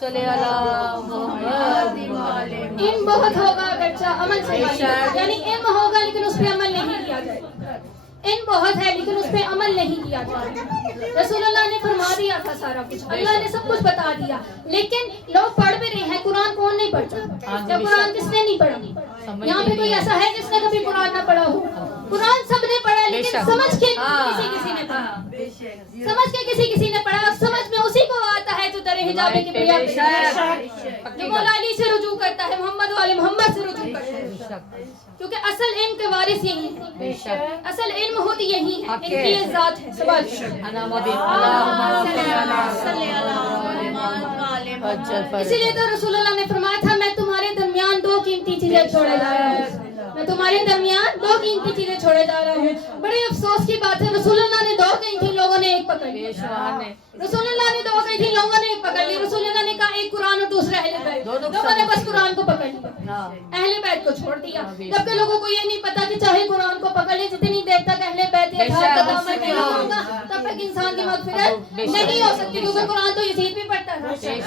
صلی اللہ محمد۔ علم بہت ہوگا اگرچہ عمل سے یعنی علم ہوگا لیکن اس پہ عمل نہیں کیا جائے گا۔ علم بہت ہے لیکن اس پہ عمل نہیں کیا جائے گا۔ رسول اللہ نے فرما دیا تھا سارا کچھ، اللہ نے سب کچھ بتا دیا، لیکن لوگ پڑھ بھی رہے ہیں۔ قرآن کون نہیں پڑھتا؟ یا قرآن کس نے نہیں پڑھا؟ یہاں پہ کوئی ایسا ہے جس نے کبھی قرآن نہ پڑھا ہو؟ قرآن سب نے پڑھا لیکن سمجھ کے کسی نے پڑھا، سمجھ کے کسی نے پڑھا، سمجھ میں اسی کو آتا ہے جو در حجاب کے پریا جو مولا علی سے رجوع کرتا ہے، محمد والے محمد سے رجوع کرتا ہے، کیونکہ اصل علم کے وارث یہی ہیں، اصل علم ہوتی یہی ہے، ان کی یہ ذات ہے۔ سوال اسی لیے تو رسول اللہ نے فرمایا تھا میں تمہارے درمیان دو قیمتی چیزیں چھوڑے جا رہا ہوں، میں تمہارے درمیان دو قیمتی چیزیں چھوڑے جا رہا ہوں۔ بڑے افسوس کی بات ہے رسول اللہ نے دو کہی تھی، لوگوں نے ایک پکڑ لی۔ رسول اللہ نے دو کہی تھی، لوگوں نے ایک پکڑ لی۔ رسول اللہ نے کہا ایک قرآن اور دوسرا اہل بیت، لوگوں نے بس قرآن کو پکڑ لیا، اہل بیت کو چھوڑ دیا، جبکہ لوگوں کو یہ نہیں پتا کہ چاہے قرآن کو پکڑ لے، جتنی دیر تک اہل بیت اطاعت کا دامن نہیں ہوگا تب تک انسان کی مغفرت نہیں ہو سکتی، کیونکہ قرآن تو یزید بھی پڑھتا تھا۔ اس کی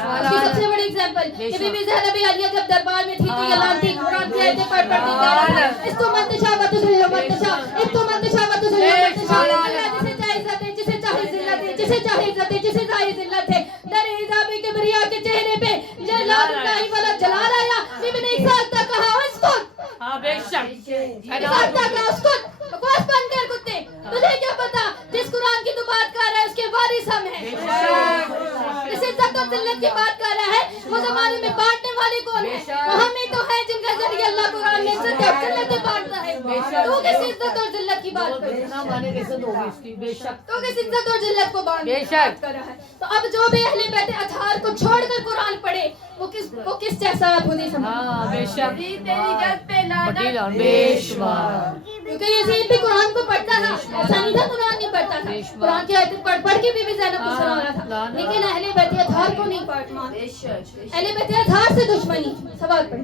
سب سے بڑی ایگزامپل کہ بی بی زینب عالیہ جب دربار میں تھی تو یہ لانتی قرآن کی آیتیں پڑھ پڑھتی تھی، اس کو منتشا و تسلیہ منتشا، اس کو منتشا و تسلیہ منتشا، جسے چاہے عزت ہے، جسے چاہے ذلت ہے، جسے چاہے عزت ہے، جسے چاہے ذلت ہے، در حجاب کبریا کے چہرے پہ لا الہ ولا جلال آیا۔ بی بی نے ایک سال تک کہا اس کو، بے شک ایک سال تک کہا اس کو بکواس بند کر کتے، تجھے کیا پتا جس قرآن کی تو بات کر رہا ہے اس کے وارث ہم ہیں، جس عزت اور ذلت کی بات کر رہا ہے وہ زمانے میں بانٹنے والے کون ہیں؟ وہ ہمیں تو ہیں جن کا ذریعہ اللہ قرآن میں عزت اور ذلت بانٹتا ہے۔ تو کس عزت اور ذلت کی بات کر رہا ہے؟ بے شک تو کس عزت اور ذلت کو بات کر رہا ہے؟ تو اب جو بھی اہل بیت اطہار کو چھوڑ کر قرآن پڑھے وہ کس جیسا خود ہی سمجھے۔ بے شک بے شمار، کیونکہ یزید بھی قرآن کو پڑھتا تھا، ایسا نہیں تھا قرآن نہیں پڑھتا تھا، قرآن کی آیتیں پڑھ کے بی بی زینب کو سنا رہا تھا، لیکن اہل بیت اطہار کو نہیں پڑھ مانتے، اہل بیت اطہار سے دشمنی۔ سوال پڑھیں۔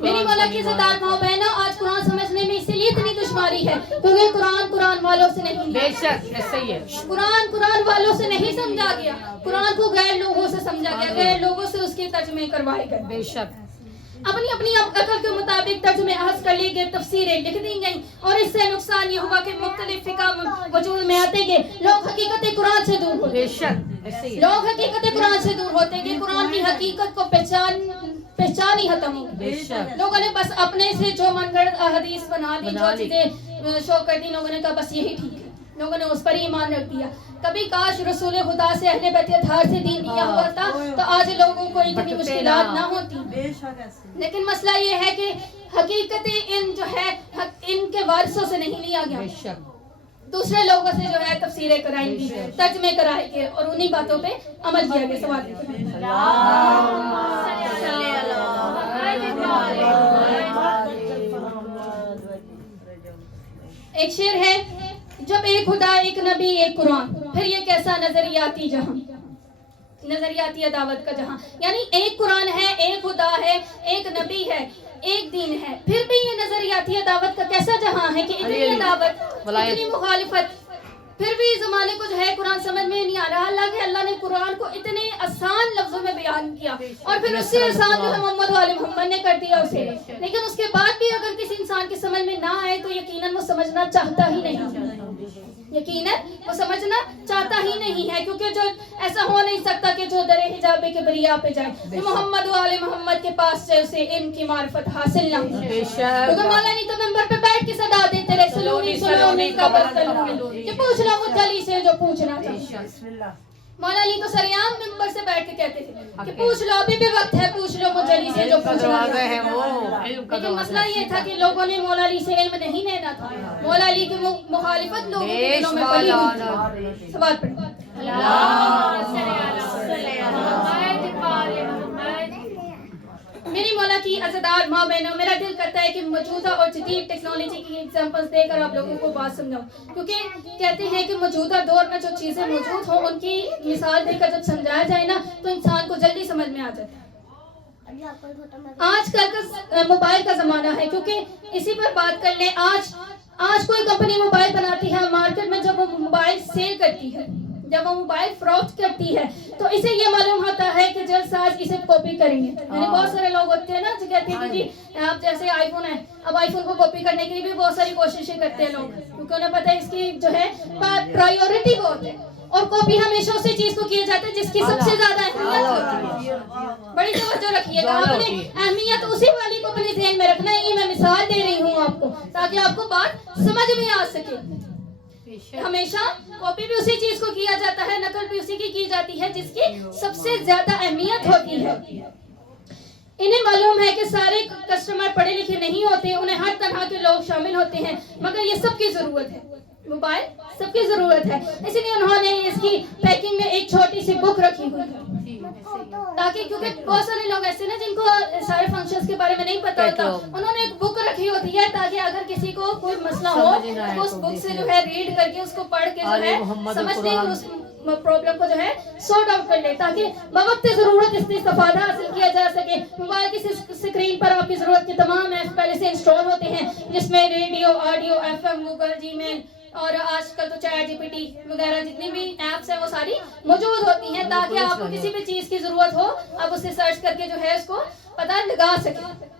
میری مولا کی عزتدار ماں بہنوں، آج قرآن سمجھنے میں اسی لیے اتنی دشواری ہے کیونکہ قرآن والوں سے نہیں، بے شک ایسا ہی ہے، قرآن والوں سے نہیں سمجھا گیا، قرآن کو غیر لوگوں سے سمجھا گیا، غیر لوگوں سے اس کے ترجمے کروائے گئے، بے شک اپنی عقل کے مطابق ترجمے اخذ کر لیے گئے، تفسیریں لکھ دی گئیں، اور اس سے نقصان یہ ہوا کہ مختلف فقہ وجود میں آتے گئے، لوگ حقیقت قرآن سے دور ہوتے، بے شک ایسا ہی ہے، لوگ حقیقت قرآن سے دور ہوتے گئے، قرآن کی حقیقت کو پہچان ہی ختم ہو بے گئی، شک لوگوں نے بس اپنے سے جو من گھڑت احادیث بنا دی، جو چیزیں شو کر دی، لوگوں نے کہا بس یہی ٹھیک ہے، لوگوں نے اس پر ایمان رکھ دیا۔ کبھی کاش رسول خدا سے اہل بیت اطہار سے دین لیا ہوا تھا تو آج لوگوں کو اتنی مشکلات نہ ہوتی، لیکن مسئلہ یہ ہے کہ حقیقت علم جو ہے ان کے وارثوں سے نہیں لیا گیا، بے شک دوسرے لوگوں سے جو ہے تفسیریں کرائیں گی، ترجمے کرائیں گے اور انہی باتوں پہ عمل کیا گیا۔ سوال ایک شعر ہے، جب ایک خدا ایک نبی ایک قرآن، پھر یہ کیسا نظریاتی جہاں، نظریاتی عداوت کا جہاں، یعنی ایک قرآن ہے، ایک خدا ہے، ایک نبی ہے، ایک دین ہے، پھر بھی یہ نظریاتی عداوت کا کیسا جہاں ہے کہ اتنی عداوت، اتنی مخالفت، پھر بھی زمانے کو جو ہے قرآن سمجھ میں نہیں آ رہا، حالانکہ اللہ نے قرآن کو اتنے آسان لفظوں میں بیان کیا اور پھر اس سے آسان جو ہے محمد والے محمد نے کر دیا اسے، لیکن اس کے بعد بھی اگر کسی انسان کے سمجھ میں نہ آئے تو یقیناً وہ سمجھنا چاہتا ہی نہیں، یقیناً وہ سمجھنا چاہتا ہی نہیں ہے، کیونکہ جو ایسا ہو نہیں سکتا کہ جو در حجاب کبریا پہ جائے، جو محمد والے محمد کے پاس سے اسے علم کی معرفت حاصل نہ ہو، کیونکہ مولانا تو ممبر پہ بیٹھ کے صدا دیتے رہے سلونی قبر سلونی، کہ پوچھ لو مجھ علی سے جو پوچھنا چاہتا، مولا علی تو سریعام ممبر سے بیٹھ کے کہتے تھے کہ پوچھ لو، ابھی بھی وقت ہے، پوچھ لو مجھ علی سے جو پوچھنا چاہتا، لیکن مسئلہ یہ تھا کہ لوگوں نے مولا علی سے علم نہیں لینا تھا، مولا علی کی مخالفت لوگوں کے دلوں میں پلی ہوئی تھی۔ سوال پڑھیں۔ میری مولا کی عزیزدار ماں بہنوں، میرا دل کرتا ہے کہ موجودہ اور جدید ٹیکنالوجی کی ایگزامپلز دے کر آپ لوگوں کو بات سمجھاؤں، کیونکہ کہتے ہیں کہ موجودہ دور میں جو چیزیں موجود ہوں ان کی مثال دے کر جب سمجھایا جائے نا تو انسان کو جلدی سمجھ میں آ جاتا ہے۔ آج کل کا موبائل کا زمانہ ہے، کیونکہ اسی پر بات کر لیں، آج کوئی کمپنی موبائل بناتی ہے، مارکیٹ میں جب وہ موبائل کرتی ہے, جب وہ موبائل فروخت کرتی ہے تو اسے یہ معلوم ہوتا ہے کہ جلد ساز اسے کاپی کریں گے. یعنی بہت سارے لوگ ہوتے ہیں نا جو کہتے ہیں کہ جی آپ جیسے آئی فون ہے, اب آئی فون کو کاپی کرنے کے لیے بھی بہت ساری کوششیں کرتے ہیں لوگ, کیونکہ انہیں پتہ ہے اس کی جو ہے پرائیورٹی بہت ہے, اور کاپی ہمیشہ اسی چیز کو کیا جاتا ہے جس کی سب سے زیادہ اہمیت ہوتی ہے. بڑی توجہ رکھیے گا, آپ نے اہمیت اسی والی کو اپنے ذہن میں رکھنا ہے. یہ میں مثال دے رہی ہوں آپ کو تاکہ آپ کو بات سمجھ میں آ سکے. ہمیشہ کاپی بھی اسی چیز کو کیا جاتا ہے, نقل بھی اسی کی جاتی ہے جس کی سب سے زیادہ اہمیت ہوتی ہے. انہیں معلوم ہے کہ سارے کسٹمر پڑھے لکھے نہیں ہوتے, انہیں ہر طرح کے لوگ شامل ہوتے ہیں, مگر یہ سب کی ضرورت ہے, موبائل سب کی ضرورت ہے. اسی لیے انہوں نے اس کی پیکنگ میں ایک چھوٹی سی بک رکھی ہوئی ہے, تاکہ کیونکہ بہت سارے لوگ ایسے نا جن کو سارے فنکشنز کے بارے میں نہیں پتا ہوتا, انہوں نے ایک بک رکھی ہوتی ہے تاکہ اگر کسی کو کوئی مسئلہ ہو تو اس بک سے جو ہے ریڈ کر کے اس کو پڑھ کے جو ہے سمجھنے اور اس پرابلم کو جو ہے سورٹ آؤٹ کر لے, تاکہ بوقت ضرورت اس سے استفادہ حاصل کیا جا سکے. موبائل کی اسکرین پر آپ کی ضرورت کے تمام ایپس پہلے سے انسٹال ہوتے ہیں, جس میں radio, audio, F M, Google, Gmail اور آج کل تو چیٹ جی پی ٹی وغیرہ جتنی بھی ایپس ہیں وہ ساری موجود ہوتی ہیں, تاکہ آپ کو کسی بھی چیز کی ضرورت ہو آپ اسے سرچ کر کے جو ہے اس کو پتہ لگا سکیں.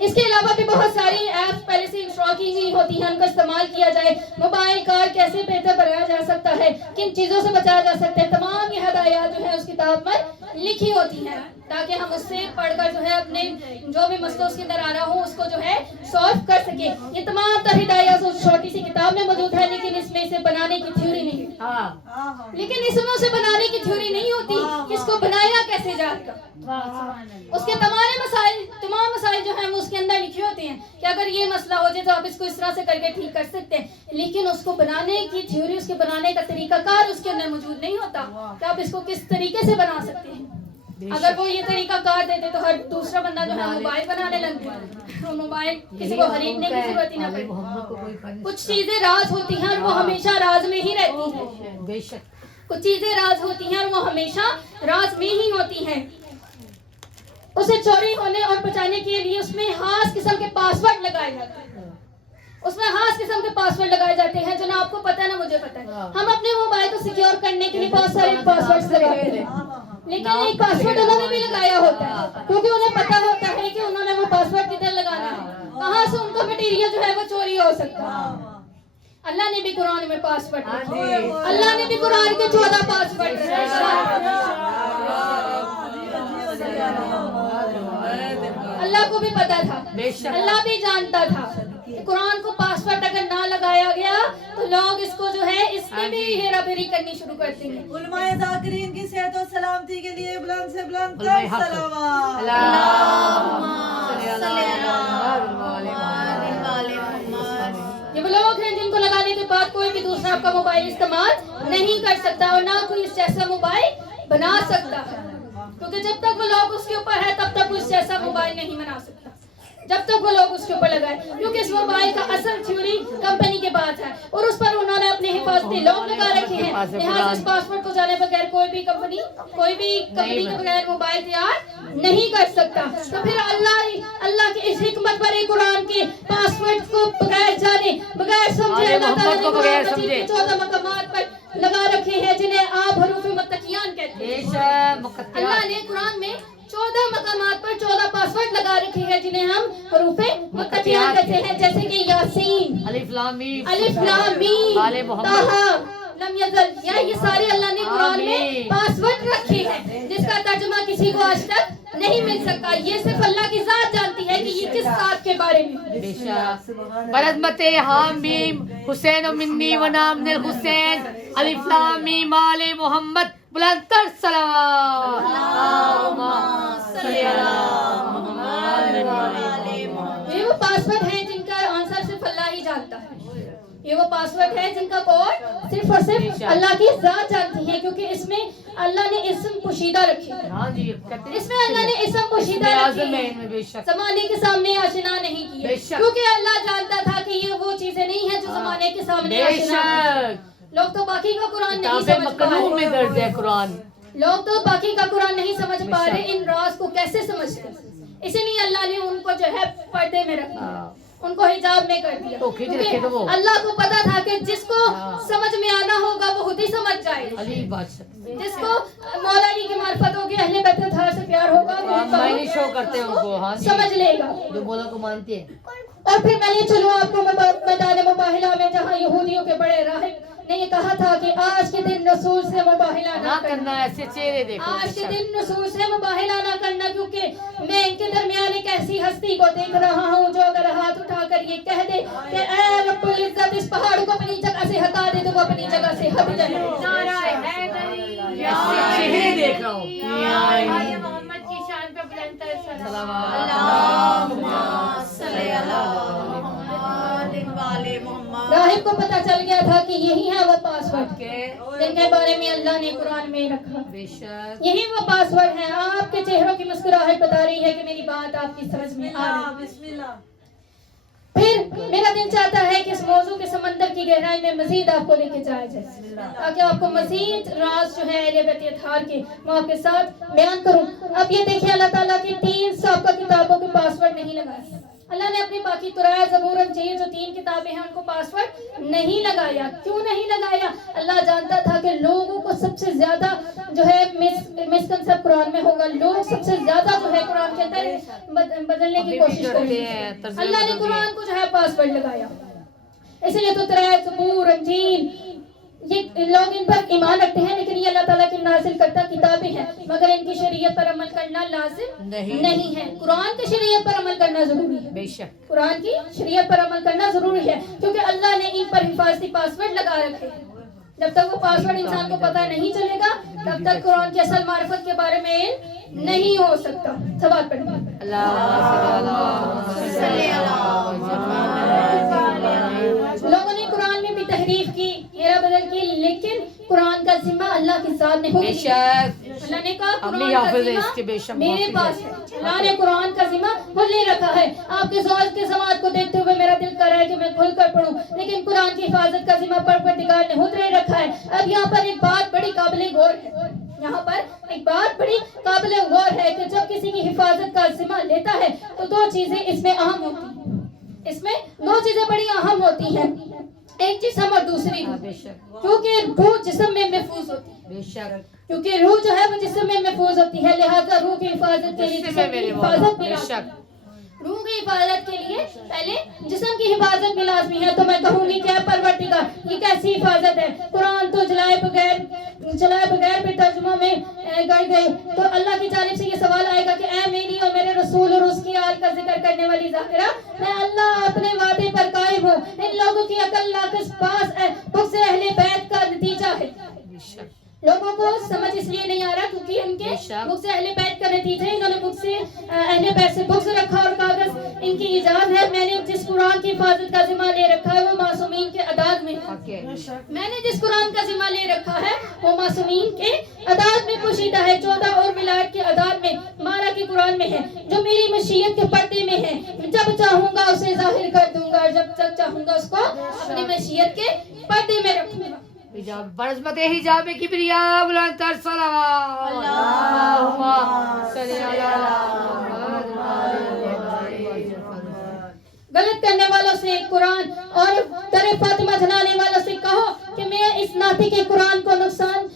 اس کے علاوہ بھی بہت ساری ایپس پہلے سے انسٹال کی گئی ہوتی ہیں, ان کا استعمال کیا جائے. موبائل کار کیسے بہتر بنایا جا سکتا ہے, کن چیزوں سے بچایا جا سکتا ہے, تمام یہ ہدایات جو ہے اس کتاب پر لکھی ہوتی ہیں, تاکہ ہم اس سے پڑھ کر جو ہے اپنے جو بھی مسئلہ اس کے اندر آ رہا ہو اس کو جو ہے سولو کر سکے. یہ تمام تر ہدایات اس چھوٹی سی کتاب میں موجود ہے, لیکن اس میں اسے بنانے کی تھیوری نہیں ہے. لیکن اس میں اسے بنانے کی تھیوری نہیں ہوتی کہ اس کو بنایا کیسے جائے گا. اس کے تمام مسائل جو ہیں وہ اس کے اندر لکھے ہوتے ہیں کہ اگر یہ مسئلہ ہو جائے تو آپ اس کو اس طرح سے کر کے ٹھیک کر سکتے ہیں, لیکن اس کو بنانے کی تھیوری, اس کے بنانے کا طریقہ کار اس کے اندر موجود نہیں ہوتا کہ آپ اس کو کس طریقے سے بنا سکتے ہیں. اگر وہ یہ طریقہ کار دیتے تو ہر دوسرا بندہ جو ہے موبائل بنانے لگ گیا, موبائل کسی کو خریدنے کی ضرورت ہی نہ پڑے. کچھ چیزیں راز ہوتی ہیں اور وہ ہمیشہ راز میں ہی رہتی ہیں. کچھ چیزیں راز ہوتی ہیں اور وہ ہمیشہ راز میں ہی ہوتی ہیں. اسے چوری ہونے اور بچانے کے لیے اس میں خاص قسم کے پاسورڈ لگائے جاتے ہیں. اس میں خاص قسم کے پاسورڈ لگائے جاتے ہیں جو نہ آپ کو پتہ ہے نہ مجھے پتہ ہے. ہم اپنے موبائل کو سیکیور کرنے کے لیے بہت سارے پاسورڈز لگاتے ہیں, لیکن ایک پاسورڈ انہوں نے بھی لگایا ہوتا ہے, کیونکہ انہیں پتہ ہوتا ہے کہ انہوں نے وہ پاسورڈ کدھر لگانا ہے, کہاں سے ان کا مٹیریل جو ہے وہ چوری ہو سکتا ہے. اللہ نے بھی قرآن میں پاسورڈ رکھے, اللہ نے بھی قرآن کے 14 پاسورڈ رکھے. اللہ کو بھی پتا تھا, اللہ بھی جانتا تھا کہ قرآن کو پاسورڈ اگر نہ لگایا گیا تو لوگ اس کو جو ہے اس میں بھی ہیرا پھیری کرنی شروع کر دیں گے. علماء ذاکرین کی صحت و سلامتی کے لیے بلند سے بلند صلوات. یہ وہ لوگ ہیں جن کو لگانے کے بعد کوئی بھی دوسرا آپ کا موبائل استعمال نہیں کر سکتا اور نہ کوئی اس جیسا موبائل بنا سکتا ہے, کیونکہ جب تک وہ لوگ اس کے اوپر ہے تب تک اس جیسا موبائل نہیں بنا سکتا, جب تک وہ لوگ اس کے اوپر لگائے. کیونکہ اس موبائل کا اصل تھیوری کمپنی کے پاس ہے اور اس پر انہوں نے اپنے حفاظتی لوگ لگا رکھے ہیں, لہٰذا اس پاسورڈ کو جانے بغیر کوئی بھی کمپنی کے بغیر موبائل تیار نہیں کر سکتا. تو پھر اللہ کی اس حکمت پر قرآن کے پاسورڈ کو بغیر جانے بغیر سمجھے اللہ تعالیٰ نے قرآن مجید کے 14 مقامات پر لگا رکھے ہیں جنہیں آپ حروف متقیان کہتے ہیں. اللہ نے قرآن میں 14 مقامات پر 14 پاسورڈ لگا رکھے ہیں جنہیں ہم حروف متقیان کہتے ہیں, جیسے کہ یاسین, الف لام میم, طٰہٰ, لم یزل. یہ سارے اللہ نے قرآن میں پاسورڈ رکھے ہیں جس کا ترجمہ کسی کو آج تک نہیں مل سکتا. یہ صرف اللہ کی ذات جانتی ہے کہ یہ کس ذات کے بارے میں. برحمت حامیم حسین و منی و نام الحسین, الف لام میم, آل محمد, بلند تر صلوات. یہ وہ پاسورڈ ہیں جن کا آنسر صرف اللہ ہی جانتا ہے. یہ وہ پاسورڈ ہے جن کا کوڈ صرف اور صرف اللہ کی ذات جانتی ہے, کیونکہ اس میں اللہ نے اسم پوشیدہ رکھے ہیں. اس میں اللہ نے اسم پوشیدہ رکھے ہیں, زمانے کے سامنے آشنا نہیں کیے, کیونکہ اللہ جانتا تھا کہ یہ وہ چیزیں نہیں ہیں جو زمانے کے سامنے آشنا ہیں. لوگ تو باقی کا قرآن نہیں سمجھ پا رہے, لوگ تو باقی کا قرآن نہیں سمجھ پا رہے, ان راز کو کیسے سمجھتے. اسی لیے اللہ نے ان کو جو ہے پردے میں رکھا, ان کو حجاب میں کر دیا, کیونکہ اللہ کو پتا تھا کہ جس کو سمجھ میں آنا ہوگا خود ہی سمجھ جائے. علی بادشاہ جس کو مولا علی کی معرفت ہوگی، اہل بیت اطہار سے پیار ہوگا، میں نہیں شو کرتے ہیں ان کو. ہاں جی، سمجھ لے گا. جو مولا کو مانتے ہیں. اور پھر میں نے چلو آپ کو میدان مباہلہ میں جہاں یہودیوں کے بڑے راہب نے یہ کہا تھا کہ آج کے دن رسول سے مباہلہ نہ کرنا. ایسے چہرے دیکھو. آج کے دن رسول سے مباہلہ نہ کرنا، کیونکہ میں ان کے درمیان ایک ایسی ہستی کو دیکھ رہا ہوں جو اگر ہاتھ اٹھا کر یہ کہہ دے کہ اے رب العزت اس پہاڑ کو اپنی جگہ سے ہٹا دے تو وہ اپنی جگہ سے ہٹ جائے. چہرے دیکھ رہا ہوں. محمد کی شان پہ بلند تر راہب کو پتہ چل گیا تھا کہ یہی ہے وہ پاسورڈ جن کے بارے میں اللہ نے قرآن میں رکھا. یہی وہ پاسورڈ ہے. آپ کے چہروں کی مسکراہٹ بتا رہی ہے کہ میری بات آپ کی سمجھ میں آ رہی. بسم اللہ. پھر میرا دل چاہتا ہے کہ اس موضوع کے سمندر کی گہرائی میں مزید آپ کو لے کے جایا جائے تاکہ آپ کو مزید راز جو ہے اہل بیت اطہار کے میں آپ کے ساتھ بیان کروں. اب یہ دیکھیں اللہ تعالیٰ کی 3 سابقہ کتابوں کے پاسورڈ نہیں لگائے. اللہ نے اپنی باقی تورات، زبور، انجیل جو 3 کتابیں ہیں ان کو پاسورڈ نہیں لگایا. کیوں نہیں لگایا؟ اللہ جانتا تھا کہ لوگوں کو سب سے زیادہ جو ہے مسکنسیپٹ قرآن میں ہوگا. لوگ سب سے زیادہ جو ہے قرآن کے اندر بدلنے کی کوشش کرتے ہیں. اللہ نے قرآن کو جو ہے پاسورڈ لگایا. اس لیے تو تورات، زبور، انجیل یہ لوگ ان پر ایمان رکھتے ہیں لیکن یہ اللہ تعالیٰ کی نازل کرتا کتابیں ہیں مگر ان کی شریعت پر عمل کرنا لازم نہیں ہے. قرآن کی شریعت پر عمل کرنا ضروری ہے. بے شک قرآن کی شریعت پر عمل کرنا ضروری ہے کیونکہ اللہ نے ان پر حفاظتی پاسورڈ لگا رکھے ہیں. جب تک وہ پاسورڈ انسان کو پتہ نہیں چلے گا تب تک قرآن کی اصل معرفت کے بارے میں نہیں ہو سکتا. سوال پڑھیں. لوگوں نے قرآن میں بھی تحریف کی، ہیرا بدل کی، لیکن قرآن کا ذمہ اللہ کی ذات نے بے شک. اللہ نے کہا قرآن کا ذمہ میرے پاس ہے. اللہ نے قرآن کا ذمہ خود لے رکھا ہے. آپ کے زوج کے سماعت کو دیکھتے ہوئے میرا دل کر رہا ہے کہ میں کھل کر پڑھوں لیکن قرآن کی حفاظت کا ذمہ پروردگار نے خود لے رکھا ہے. اب یہاں پر ایک بات بڑی قابل غور ہے. یہاں پر ایک بات بڑی قابل غور ہے کہ جب کسی کی حفاظت کا ذمہ لیتا ہے تو 2 چیزیں اس میں اہم ہوتی ہیں. اس میں 2 چیزیں بڑی اہم ہوتی ہیں، ایک جسم اور دوسری روح. کیونکہ روح جسم میں محفوظ ہوتی ہے. بے شک. کیونکہ روح جو ہے وہ جسم میں محفوظ ہوتی ہے لہذا روح کی حفاظت کے لیے جسم کی حفاظت بھی لازمی ہے. روح کی حفاظت کے لیے پہلے جسم کی حفاظت بھی لازمی ہے. تو میں کہوں گی کہ پروردگار یہ کیسی حفاظت ہے؟ قرآن تو جلائے بغیر بھی ترجمہ میں گڑ گئے. تو اللہ کی جانب سے یہ سوال آئے گا کہ اے میری اور میرے رسول اور اس کی آل کا ذکر کرنے والی ذاکرہ، میں اللہ اپنے وعدے پر قائم ہوں. ان لوگوں کی عقل ناقص پاس ہے. بغض اہل بیت کا نتیجہ ہے. لوگوں کو سمجھ اس لیے نہیں آ رہا کیونکہ ان کے بغض اہل بیت کا نتیجہ ہے. انہوں نے بغض سے اہل بیت سے بغض رکھا اور کاغذ ان کی ایجاد ہے. میں نے جس قرآن کی حفاظت کا ذمہ لے رکھا ہے وہ معصومین کے اعداد میں ہے. میں نے جس قرآن کا ذمہ لے رکھا ہے وہ معصومین کے اعداد میں پوشیدہ ہے. 14 اور ولایت کے اعداد میں 12 کے قرآن میں ہے جو میری مشیت کے پردے میں ہے. جب چاہوں گا اسے ظاہر کر دوں گا، جب تک چاہوں گا اس کو اپنی مشیت کے پردے میں رکھوں گا. برزمت حجاب کبریا بلند تر صلوات. اللہم صلی غلط کرنے والوں سے قرآن اور در فاطمہ جلانے والوں سے کہو کہ میں اس ناطق کے قرآن کو نقصان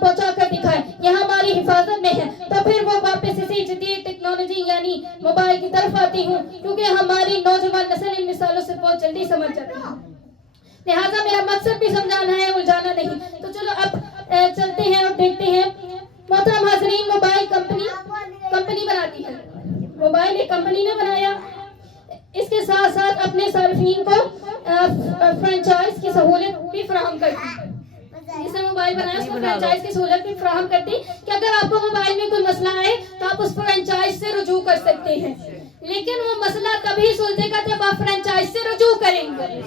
پہنچا کر دکھائے. یہ ہماری حفاظت میں ہے. تو پھر وہ واپس اسی جدید ٹیکنالوجی یعنی موبائل کی طرف آتی ہوں کیونکہ ہماری نوجوان نسل ان مثالوں سے بہت جلدی سمجھ جاتی ہے. لہٰذا میرا مقصد بھی سمجھانا ہے، الجھانا نہیں. تو چلو اب چلتے ہیں اور دیکھتے ہیں. محترم حاضرین، موبائل کمپنی بناتی ہے. موبائل ایک کمپنی نے بنایا. اس کے ساتھ ساتھ اپنے صارفین کو فرنچائز کی سہولت بھی فراہم کرتی ہے. جس نے موبائل بنایا اس کو فرنچائز کی سہولت بھی فراہم کرتی کہ اگر آپ کو موبائل میں کوئی مسئلہ آئے تو آپ اس فرنچائز سے رجوع کر سکتے ہیں. لیکن وہ مسئلہ تبھی سلجھے گا جب آپ فرنچائز سے رجوع کریں گے.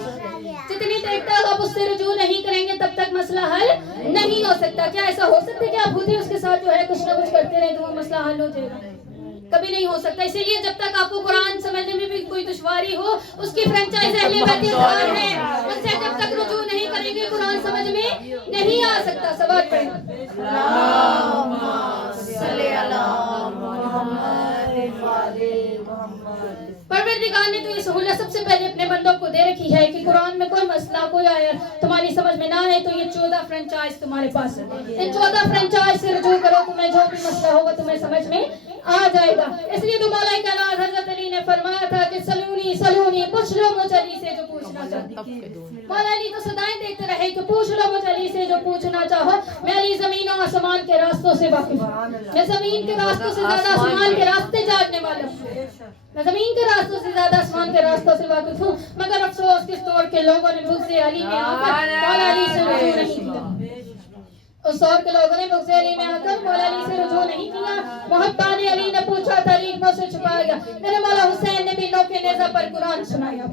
جتنی دیر تک آپ اس سے رجوع نہیں کریں گے تب تک مسئلہ حل نہیں ہو سکتا. کیا ایسا ہو سکتا ہے کہ آپ خود ہی اس کے ساتھ جو ہے کچھ نہ کچھ کرتے رہیں تو وہ مسئلہ حل ہو جائے گا؟ کبھی نہیں ہو سکتا. اسی لیے جب تک آپ کو قرآن سمجھنے میں بھی کوئی دشواری ہو، اس کی فرنچائز اہل بیت اطہار ہے، ان سے جب تک رجوع نہیں کریں گے قرآن سمجھ میں نہیں آ سکتا. سوال پڑھیں. اللہم صلی علی محمد. پروردگار پروردگار نے تو یہ سہولت سب سے پہلے اپنے بندوں کو دے رکھی ہے کہ قرآن میں کوئی مسئلہ کوئی آیت تمہاری سمجھ میں نہ ہے تو یہ 14 فرنچائز تمہارے پاس ہے. ان 14 فرنچائز سے رجوع کرو, تمہیں جو بھی مسئلہ ہوگا تمہیں سمجھ میں آ جائے گا. اس لیے تو مولا کائنات حضرت علی نے فرمایا تھا کہ سلونی سلونی, پوچھ لو مجھ علی سے جو پوچھنا چاہتی. مولا علی تو سدائیں دیکھتے رہے کہ پوچھ لو مجھ علی سے جو پوچھنا چاہو. میں علی زمین و آسمان کے راستوں سے واقف ہوں, میں زمین کے راستوں سے زیادہ آسمان کے راستے جاننے والا ہوں, میں زمین کے راستوں سے زیادہ آسمان کے راستوں سے واقف ہوں. مگر افسوس کس دور کے لوگوں نے بغض علی میں آ کر مولا علی سے رجوع نہیں کیا. اس دور کے لوگوں نے بغض علی میں آ کر مولا علی سے رجوع نہیں کیا. محبان علی نے پوچھا, تاریخ میں اسے چھپایا گیا. میرے مولا حسین نے بھی نوکے نیزہ پر قرآن سنایا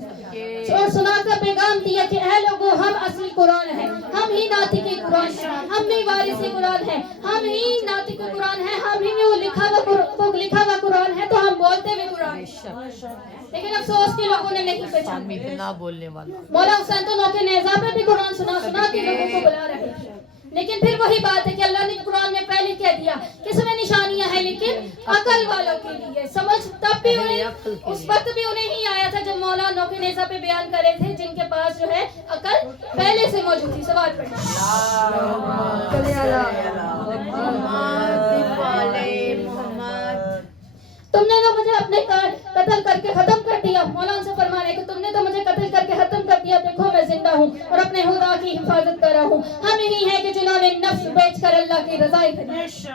اور سنا کر پیغام دیا کہ اے لوگوں, ہم اصلی قرآن ہیں, ہم ہی ناطق قرآن ہیں, ہم ہی وارث قرآن ہیں, ہم ہی ناطق قرآن ہیں, ہم ہی وہ لکھا ہوا قرآن ہے, تو ہم بولتے ہوئے قرآن. لیکن افسوس کے لوگوں نے نہیں پہچانا. مولا حسین تو نوکے نیزہ پر بھی قرآن سنا کے لوگوں کو بلا رہے تھے. لیکن پھر وہی بات ہے کہ اللہ نے قرآن میں پہلے کہہ دیا کہ اس میں نشانیاں ہیں لیکن عقل والوں کے لیے. سمجھ تب بھی انہیں اس وقت بھی انہیں ہی آیا تھا جب مولا نوکے نیزہ پہ بیان کر رہے تھے جن کے پاس جو ہے عقل پہلے سے موجود تھی. سوال پڑھیں. تم نے تو مجھے اپنے قتل کر کے ختم کر دیا. مولا ان سے فرما رہے کہ تم نے تو مجھے قتل کر کے ختم کر دیا. دیکھو میں زندہ ہوں اور اپنے خدا کی حفاظت کر رہا ہوں. ہم ہی ہیں کہ جنہوں نے نفس بیچ کر اللہ کی رضا خریدی.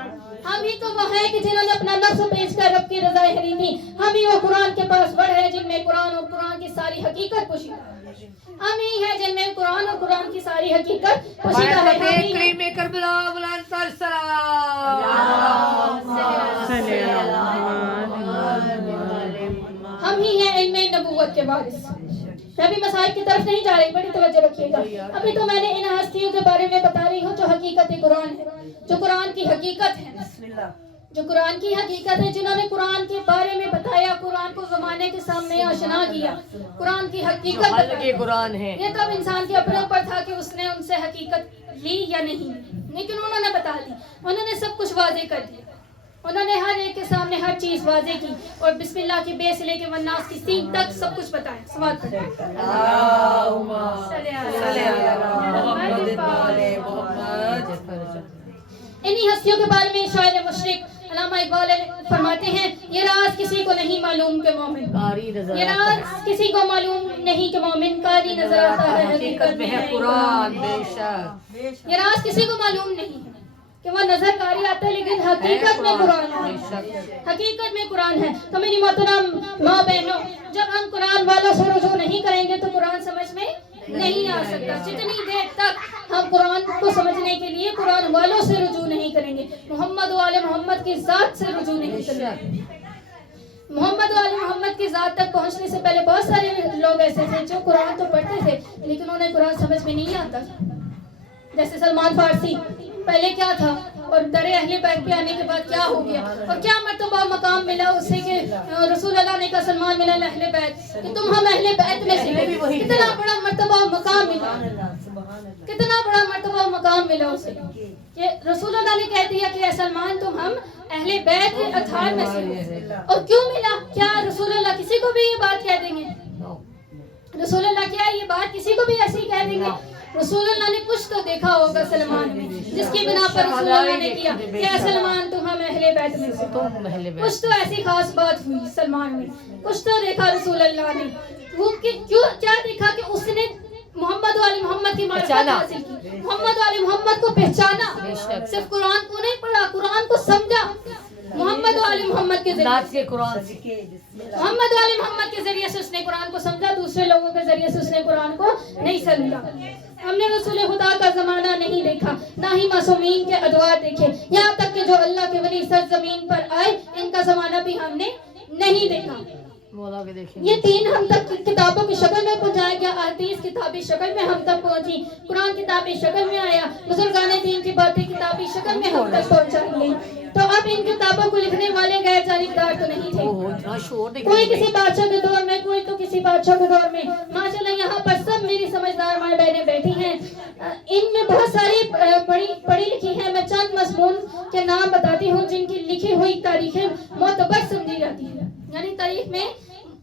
ہم ہی تو وہ ہیں کہ جنہوں نے اپنا نفس بیچ کر رب کی رضا خریدی. ہم ہی وہ قرآن کے پاس بڑھ ہیں جن میں قرآن اور قرآن کی ساری حقیقت پوشیدہ ہے. ہم ہی ہیں جن میں قرآن اور قرآن کی ساری حقیقت پوشیدہ ہے. ہم ہی ہیں علم نبوت کے وارث. میں ابھی مسائل کی طرف نہیں جا رہی, بڑی توجہ رکھیے گا. ابھی تو میں نے ان ہستیوں کے بارے میں بتا رہی ہوں جو حقیقت قرآن ہے, جو قرآن کی حقیقت ہے, جو قرآن کی حقیقت ہے, جنہوں نے قرآن کے بارے میں بتایا, قرآن کو زمانے کے سامنے آشنا کیا, قرآن کی حقیقت بتائی. قرآن ہے یہ تب انسان کے اپنے اوپر تھا کہ اس نے ان سے حقیقت لی یا نہیں, لیکن انہوں نے بتا دی, انہوں نے سب کچھ واضح کر دیا. انہوں نے ہر ایک کے سامنے ہر چیز واضح کی اور بسم اللہ کی بے سے لے کے والناس کی سین تک سب کچھ بتایا. سوال پڑھیں. انہی ہستیوں کے بارے میں شاعر مشرق علامہ اقبال فرماتے ہیں, یہ راز کسی کو نہیں معلوم کہ مومن, یہ راز کسی کو معلوم نہیں کہ مومن قاری نظر آتا ہے حقیقت میں ہے قرآن. یہ راز کسی کو معلوم نہیں ہے کہ وہ نظر کاری آتا ہے لیکن حقیقت میں قرآن ہے, حقیقت میں قرآن ہے. تو میری محترم ماں بہنوں, جب ہم قرآن والوں سے رجوع نہیں کریں گے تو قرآن سمجھ میں نہیں آ سکتا. جتنی دیر تک ہم قرآن کو سمجھنے کے لیے قرآن والوں سے رجوع نہیں کریں گے, محمد و آل محمد کی ذات سے رجوع نہیں کریں گے. محمد و آل محمد کی ذات تک پہنچنے سے پہلے بہت سارے لوگ ایسے تھے جو قرآن تو پڑھتے تھے لیکن انہیں قرآن سمجھ میں نہیں آتا. جیسے سلمان فارسی, پہلے کیا تھا اور در اہل بیت پہ آنے کے بعد کیا ہو گیا اور کیا مرتبہ مقام ملا اسے کہ رسول اللہ نے کہا سلمان ملا اہل بیت کہ تم ہم اہل بیت میں سے. کتنا بڑا مرتبہ مقام ملا, کتنا بڑا مرتبہ مقام ملا اسے کہ رسول اللہ نے کہہ دیا کہ اے سلمان تم ہم اہل بیت اطہار میں سے. اور کیوں ملا؟ کیا رسول اللہ کسی کو بھی یہ بات کہہ دیں گے؟ رسول اللہ کیا یہ بات کسی کو بھی ایسی کہہ دیں گے؟ رسول اللہ نے کچھ تو دیکھا ہوگا سلمان میں جس کی بنا پر رسول اللہ نے کیا کہ اے سلمان تم ہم اہل بیت میں سے. کچھ تو ایسی خاص بات ہوئی سلمان میں, کچھ تو دیکھا رسول اللہ نے. وہ کیا دیکھا کہ اس نے محمد والی محمد کی معرفت حاصل کی, محمد والی محمد کو پہچانا. صرف قرآن کو نہیں پڑھا, قرآن کو سمجھا. محمد والی محمد کے ذریعے محمد والی محمد کے ذریعے سے اس نے قرآن کو سمجھا, دوسرے لوگوں کے ذریعے سے اس نے قرآن کو نہیں سمجھا. ہم نے رسول خدا کا زمانہ نہیں دیکھا, نہ ہی معصومین کے ادوار دیکھے, یہاں تک کہ جو اللہ کے ولی سرزمین پر آئے ان کا زمانہ بھی ہم نے نہیں دیکھا. یہ تین ہم تک کتابوں کی شکل میں پہنچایا گیا, احادیث کتابی شکل میں ہم تک پہنچی, قرآن کتابی شکل میں آیا, بزرگان دین کی باتیں کتابی شکل میں ہم تک پہنچائی گئی. تو اب ان کتابوں کو لکھنے والے غیر جانبدار تو نہیں تھے, کوئی کسی بادشاہ کے دور میں, کوئی تو کسی بادشاہ کے دور میں. ماشاءاللہ یہاں پر سب میری سمجھدار ماں بہنیں بیٹھی ہیں, ان میں بہت ساری پڑھی لکھی ہیں. میں چند مضمون کے نام بتاتی ہوں جن کی لکھی ہوئی تاریخیں معتبر سمجھی جاتی ہیں, یعنی تاریخ میں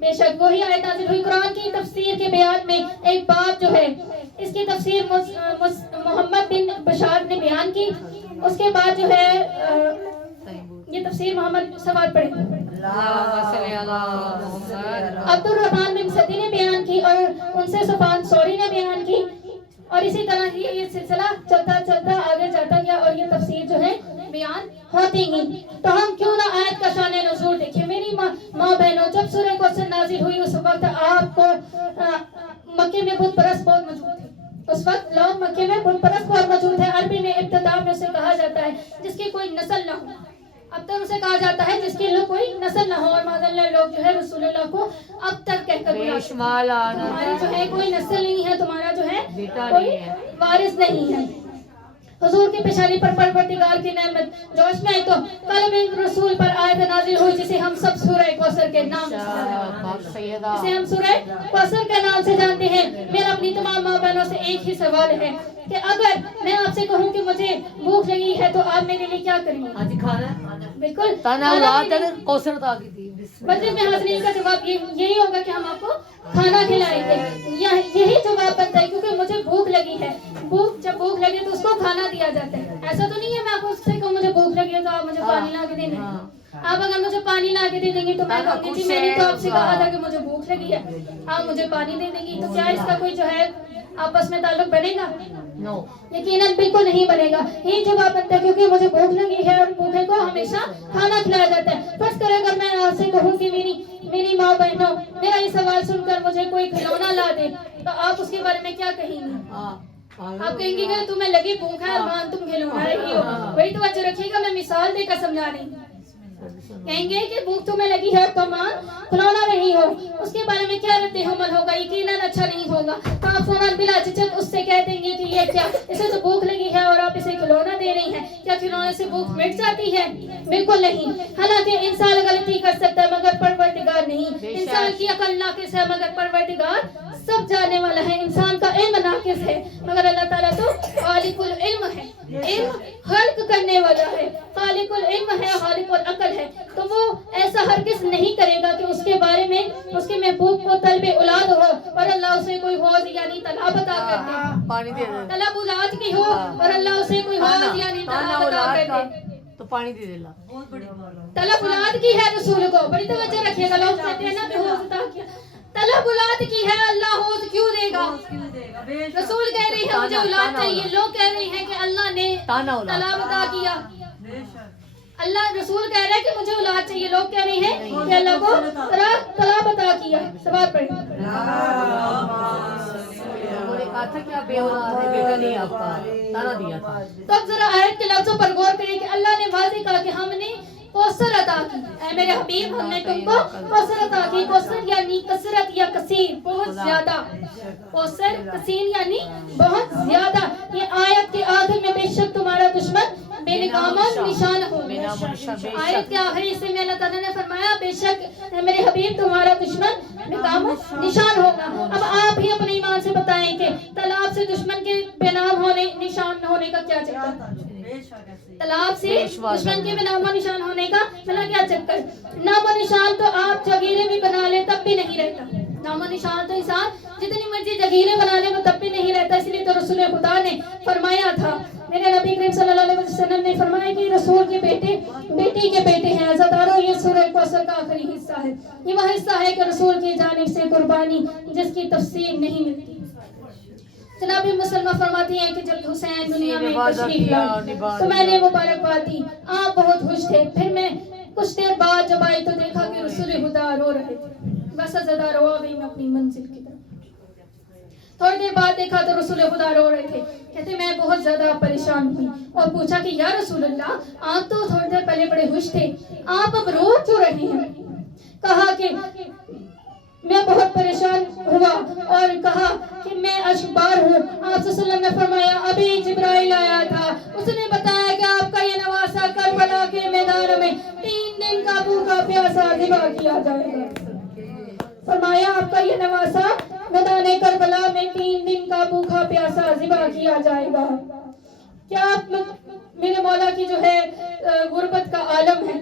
بے شک وہی آیت نازل ہوئی قرآن کی تفسیر کے بیان میں ایک باب جو ہے اس کی تفسیر محمد بن بشار نے بیان کی. اس کے بعد جو ہے یہ تفسیر محمد سواد پڑھیں. عبد الرحمن بن سدی نے بیان کی اور ان سے سفیان ثوری نے بیان کی اور اسی طرح یہ سلسلہ چلتا چلتا آگے جاتا گیا اور یہ تفسیر جو ہے بیان ہوتی گئی. تو ہم کیوں نہ آیت کا شان نزول دیکھیں. میری ماں بہنوں جب سورہ کوثر نازل ہوئی اس وقت آپ کو مکے میں بت پرست بہت موجود تھے. اس وقت لوگ مکے میں بت پرست بہت موجود تھے. عربی میں ابتدا میں اسے کہا جاتا ہے جس کی کوئی نسل نہ ہو. اب تک اسے کہا جاتا ہے جس کی کوئی نسل نہ ہو اور معاذ اللہ لوگ جو ہے رسول اللہ کو اب تک کہہ کر بلاتے ہیں تمہاری جو ہے کوئی نسل نہیں ہے, تمہارا جو ہے کوئی وارث نہیں ہے. حضور کی پیشانی پر پروردگار کی نعمت جوش میں تو قلب رسول پر آیت نازل ہوئی جسے ہم سب سورہ کوثر کے نام جسے ہم سورہ کوثر کے نام سے جانتے ہیں. میرا اپنی تمام ماں بہنوں سے ایک ہی سوال ہے کہ اگر میں آپ سے کہوں کہ مجھے بھوک لگی ہے تو آپ میرے لیے کیا کریں گے؟ بالکل مجلس میں حاضرین کا جواب یہی ہوگا کہ ہم آپ کو کھانا کھلائیں گے. یہی جواب بنتا ہے کیونکہ مجھے بھوک لگی ہے. جب بھوک لگے تو اس کو کھانا دیا جاتا ہے. ایسا تو نہیں ہے میں آپ کو سے کہوں مجھے بھوک لگی ہے تو آپ مجھے پانی لا کے دیں گے. آپ اگر مجھے پانی لا کے دے دیں گی تو میں کہوں گی جی میں نے تو آپ سے کہا تھا کہ مجھے بھوک لگی ہے, آپ مجھے پانی دے دیں گی. تو کیا اس کا کوئی جو ہے آپس میں تعلق بنے گا؟ یقیناً بالکل نہیں بنے گا. یہ جواب بنتا ہے کیونکہ مجھے بھوک لگی ہے اور بھوکے کو ہمیشہ کھانا کھلایا جاتا ہے. فرض کریں اگر میں آپ سے کہوں کہ میری ماں بہنوں میرا یہ سوال سن کر مجھے کوئی کھلونا لا دے تو آپ اس کے بارے میں کیا کہیں گے؟ آپ کہیں گے کہ تمہیں لگی بھوک ہے اور تم کھلونا رہی ہو. وہی توجہ رکھیے گا, میں مثال دے کر سمجھا رہی ہوں. کہیں گے کہ بھوک تمہیں لگی ہے اور تم کھلونا رہی ہو. اس کے بارے میں کیا رد عمل ہوگا؟ یقیناً اچھا نہیں ہوگا. تو آپ فوراً بلا جھجک اس سے کہہ دیں گے کہ یہ کیا, اسے تو بھوک لگی ہے اور آپ اسے کھلونا دے رہی ہیں, کیا کھلونے سے بھوک مٹ جاتی ہے؟ بالکل نہیں. حالانکہ انسان غلطی کر سکتا ہے مگر پروردگار نہیں. انسان کی عقل ناقص ہے مگر پروردگار سب جاننے والا ہے. انسان کا علم ناقص ہے مگر اللہ تعالیٰ تو خالق العلم ہے, علم خلق کرنے والا ہے. خالق العلم ہے, خالق العقل ہے. تو وہ ایسا ہرگز نہیں کرے گا کہ اس کے بارے میں اس کے محبوب کو طلب اولاد ہو اور اللہ اسے کوئی حوض یعنی تالاب عطا کر دے. طلب اولاد کی ہو اور اللہ اسے کوئی حوض یعنی تالاب عطا کر دے تو پانی دے دیلا. طلب اولاد کی ہے رسول کو, بڑی توجہ رکھیے گا. لوگ کہتے ہیں نا کہ حوض عطا کیا, طلب اولاد کی ہے, اللہ حوض کیوں دے گا؟ رسول کہہ رہے ہیں مجھے اولاد چاہیے, لوگ کہہ رہے ہیں کہ اللہ نے طلب عطا کیا. اللہ رسول کہہ رہا ہے کہ مجھے اولاد چاہیے, لوگ کہہ رہے ہیں کہ اللہ کو طلب عطا کیا. سوال پڑھیں. تو اب ذرا آیت کے لفظوں پر غور کریں کہ اللہ نے واضح کہا کہ ہم نے کوثر عطا کی. اے میرے حبیب ہم نے تم کو کوثر عطا کی. کوثر یعنی کثرت یا کثیر, بہت زیادہ. کوثر کثیر یعنی بہت زیادہ. یہ آیت کے آخر میں بے شک تمہارا دشمن بے نقام نشان ہو. آیت کے آخری حصے میں اللہ تعالیٰ نے فرمایا بے شک میرے حبیب تمہارا دشمن بے نقام نشان ہوگا. اب آپ ہی اپنے ایمان سے بتائیں کہ طلاق سے دشمن کے بے نام ہونے نشان ہونے کا کیا چکر؟ طلاق سے دشمن کے بے نام و نشان ہونے کا بھلا کیا چکر؟ نام و نشان تو آپ جگیرے بھی بنا لیں تب بھی نہیں رہتا. نام و نشان تو انسان جتنی مرضی جگیرے بنا لے وہ تب بھی نہیں رہتا. اس لیے تو رسول خدا نے فرمایا تھا, میرے نبی کریم صلی اللہ علیہ وسلم نے فرمایا کہ رسول کے بیٹے بیٹی کے بیٹے ہیں. عزادارو یہ سورہ کوثر کا آخری حصہ ہے. یہ وہ حصہ ہے کہ رسول کی جانب سے قربانی جس کی تفسیر نہیں ملتی. جناب مسلمہ فرماتی ہیں کہ جب حسین دنیا میں تشریف لائے تو میں نے مبارکباد دی. آپ بہت خوش تھے. پھر میں کچھ دیر بعد جب آئی تو دیکھا کہ رسول خدا رو رہے تھے. بس زدہ رو گئی میں اپنی منزل کی طرف. تھوڑی دیر بعد دیکھا تو رسول خدا رو رہے تھے. کہتے میں بہت زیادہ پریشان ہوئی اور پوچھا کہ یا رسول اللہ آپ تو تھوڑی دیر پہلے بڑے خوش تھے, آپ اب رو کیوں رہے ہیں؟ کہا کہ میں بہت پریشان ہوا اور کہا کہ میں اشکبار ہوں. آپ صلی اللہ علیہ وسلم نے فرمایا ابھی جبرائیل آیا تھا, اس نے بتایا کہ آپ کا یہ نواسا کربلا کے میدان میں 3 دن کا بھوکا پیاسا ذبح کیا جائے گا. فرمایا آپ کا یہ نواسا میدان کربلا میں 3 دن کا بھوکا پیاسا ذبح کیا جائے گا. کیا آپ میرے مولا کی جو ہے غربت کا عالم ہے,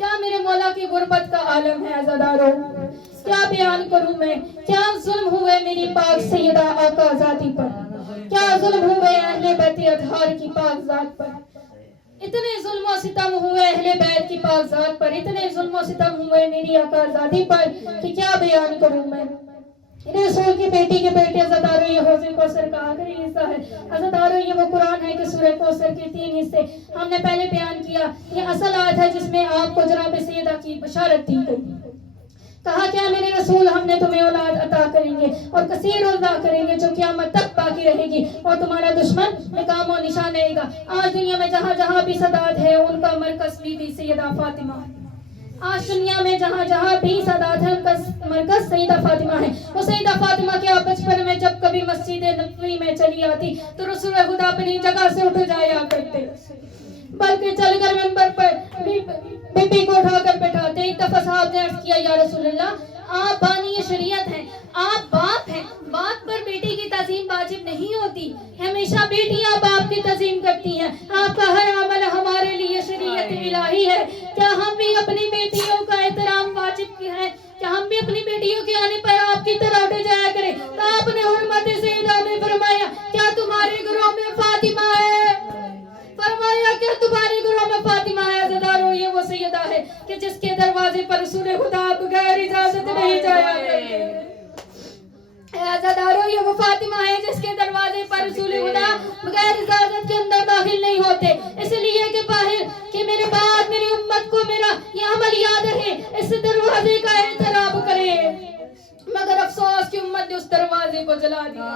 کیا میرے مولا کی غربت کا عالم ہے عزاداروں، کیا بیان کروں میں، کیا ظلم ہوئے میری پاک سیدہ آقا ذاتی پر، کیا ظلم ہوئے اہل بیت اطہار کی پاک ذات پر، اتنے ظلم و ستم ہوئے اہل بیت کی پاک ذات پر، اتنے ظلم و ستم ہوئے میری آقا ذاتی پر کہ کیا بیان کروں میں۔ رسول کی بیٹی کے بیٹے عزاداروں یہ حوض کوثر کا آخری حصہ ہے۔ عزاداروں یہ وہ قرآن ہے کہ سورہ کوثر کے 3 حصے ہم نے پہلے بیان کیا۔ یہ اصل آیت ہے جس میں آپ کو جناب سیدہ کی بشارت دی گئی۔ کہا کیا میرے رسول ہم نے تمہیں اولاد عطا کریں گے اور کثیر عطا کریں گے جو قیامت تک باقی رہے گی اور تمہارا دشمن ناکام و نشان رہے گا۔ آج دنیا میں جہاں جہاں بھی سادات ہے ان کا مرکز بی بی سیدہ فاطمہ ہے۔ آج دنیا میں جہاں جہاں بھی سادات ہے ان کا مرکز سیدہ فاطمہ ہے۔ وہ سیدہ فاطمہ کے آپ بچپن میں جب کبھی مسجد نبوی میں چلی آتی تو رسول خدا اپنی جگہ سے اٹھ جایا کرتے، بلکہ چل کر منبر پر بی بی کو اٹھا کر بیٹھاتے۔ ایک دفعہ صاحب نے عرض کیا یا رسول اللہ آپ بانی شریعت ہیں، آپ باپ ہیں، باپ پر بیٹی کی تعظیم واجب نہیں ہوتی، ہمیشہ بیٹیاں باپ کی تعظیم کرتی ہیں، آپ کا ہر عمل ہمارے لیے شریعت الہی ہے، کیا ہم بھی اپنی بیٹیوں کا احترام واجب ہے، کیا ہم بھی اپنی بیٹیوں کے آنے پر آپ کی طرح اٹھ جایا کریں؟ تو آپ نے حرمت سیدہ میں فرمایا کیا تمہارے گھروں میں فاطمہ ہے؟ فرمایا کہ تمہارے گھروں میں فاطمہ ہے۔ عزاداروں یہ وہ سیدہ ہے کہ جس کے دروازے پر رسول خدا بغیر اجازت نہیں جایا کرتے۔ عزاداروں یہ وہ فاطمہ ہے جس کے دروازے پر رسول خدا بغیر اجازت کے اندر داخل نہیں ہوتے، اس لیے کہ باہر کہ میرے بعد میری امت کو میرا یہ عمل یاد رہے، اس دروازے کا احترام کرے۔ مگر افسوس کی امت نے اس دروازے کو جلا دیا،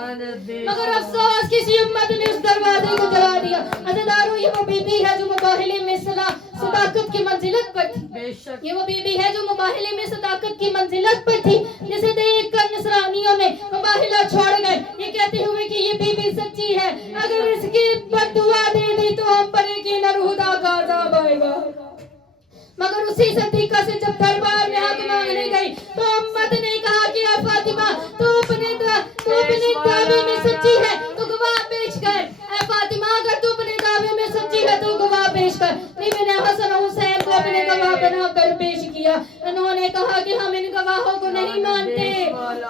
مگر افسوس کسی امت نے اس دروازے کو جلا دیا۔ عزاداروں یہ وہ بی بی ہے جو مباہلے میں صداقت کی منزلت پر تھی، یہ وہ بی بی ہے جو مباہلے میں صداقت کی منزلت پر تھی، جسے دیکھ کر نصرانیوں نے مباہلہ چھوڑ گئے یہ کہتے ہوئے کہ یہ بی بی سچی ہے، اگر اس کی بد دعا دے دی تو ہم پر یقیناً خدا کا عذاب آئے گا۔ مگر اسی صدیقہ سے جب دربار میں حق مانگنے گئی تو امت نے کہا کہ اے فاطمہ تو اپنے دعوے میں سچی ہے تو گواہ پیش کر، اے فاطمہ اگر تو اپنے دعوے میں سچی ہے تو گواہ پیش کر۔ بیوی نے حسن و حسین کو اپنے گواہ بنا کر پیش کیا۔ انہوں نے کہا کہ ہم ان گواہوں کو نہیں مانتے،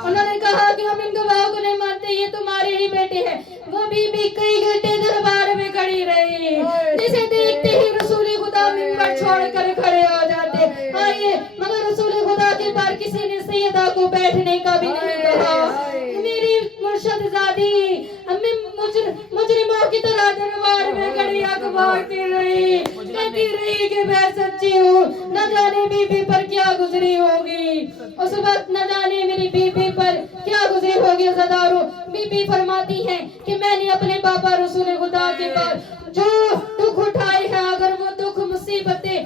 انہوں نے کہا کہ ہم ان گواہوں کو نہیں مانتے، یہ تمہارے ہی بیٹے ہیں۔ وہ بی بی کئی گھنٹے دربار میں کھڑی رہی، جسے دیکھتے ہی رسول خدا منبر چھوڑ کر کھڑے ہو جاتے۔ آئیے مگر رسول خدا کے پاس کسی نے سیدہ کو بیٹھنے کا بھی نہیں کہا۔ میری مرشد زادی ہمیں مجرموں کی طرح دربار میں کھڑی اخبارتی رہی، کہتی رہی کہ میں سچی ہوں، نہ جانے بی بی پر کیا گزری ہوگی، اس وقت نہ جانے میری بی بی پر کیا گزری ہوگی۔ عزاداروں بی بی فرماتی ہیں کہ میں نے اپنے بابا رسول خدا کے پاس جو دکھ اٹھائے ہیں، اگر وہ دکھ مصیبتیں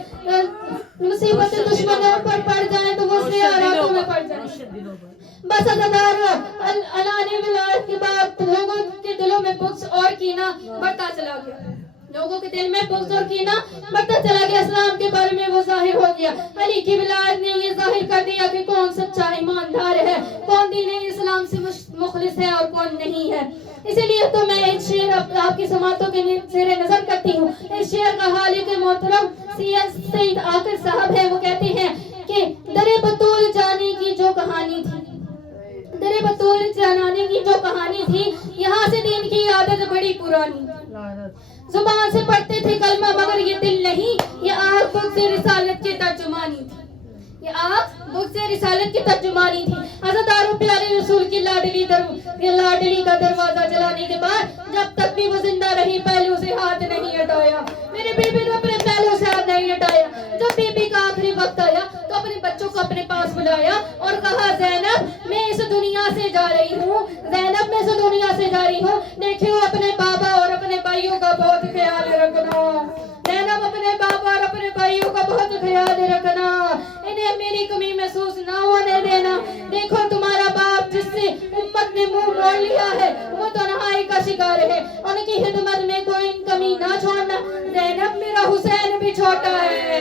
دشمنوں پر پڑ جائیں تو وہ سیاراتوں میں پڑ جائیں۔ بس عزاداروں اعلان ولایت کے بعد لوگوں کے دلوں میں بغض اور کینہ بڑھتا چلا گیا، لوگوں کے دل میں بغض اور کینہ بڑھتا چلا گیا۔ اسلام کے بارے میں وہ ظاہر ہو گیا، علی کی ولایت نے یہ ظاہر کر دیا کہ کون سچا ایماندار ہے، کون دین اسلام سے مخلص ہے اور کون نہیں ہے۔ اسی لیے تو میں ایک شعر آپ کی سماعتوں کے زیر نظر کرتی ہوں۔ اس شعر کا خالق محترم سید آقر صاحب ہے، وہ کہتے ہیں کہ در بطول جانے کی جو کہانی تھی، در بطول جانے کی جو کہانی تھی، یہاں سے دین کی عادت بڑی پرانی تھی، زبان سے پڑھتے تھے کلمہ مگر یہ دل نہیں، یہ آنکھ بغض رسالت کی ترجمانی تھی، یہ آنکھ بغض رسالت کی ترجمانی تھی۔ عزاداروں پیارے رسول کی لاڈلی کا دروازہ جلانے کے بعد جب تک بھی وہ زندہ رہی پہلو سے ہاتھ نہیں ہٹایا، میرے بی بی نے اپنے پہلو سے ہاتھ نہیں ہٹایا۔ جب بی بی کا آخری وقت آیا تو اپنے بچوں کو اپنے پاس بلایا اور کہا زینب میں اس دنیا سے جا رہی ہوں، زینب میں اس دنیا سے جا رہی ہوں، دیکھو اپنے بابا اور اپنے بھائیوں کا بہت خیال رکھنا، زینب اپنے بابا اور اپنے بھائیوں کا بہت خیال رکھنا، انہیں میری کمی محسوس نہ ہونے دینا۔ دیکھو تمہارا باپ جس سے امت نے منہ موڑ لیا ہے وہ تنہائی کا شکار ہے، ان کی خدمت میں کوئی کمی نہ چھوڑنا۔ زینب میرا حسین بھی چھوٹا ہے،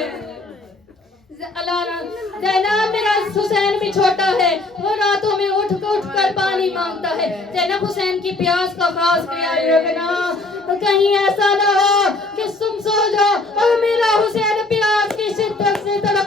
زینب میرا حسین بھی چھوٹا ہے، وہ راتوں میں اٹھ کر پانی مانگتا ہے، زینب حسین کی پیاس کا خاص خیال رکھنا، کہیں ایسا نہ ہو کہ تم سو جاؤ اور میرا حسین پیاس کی شدت سے تڑپ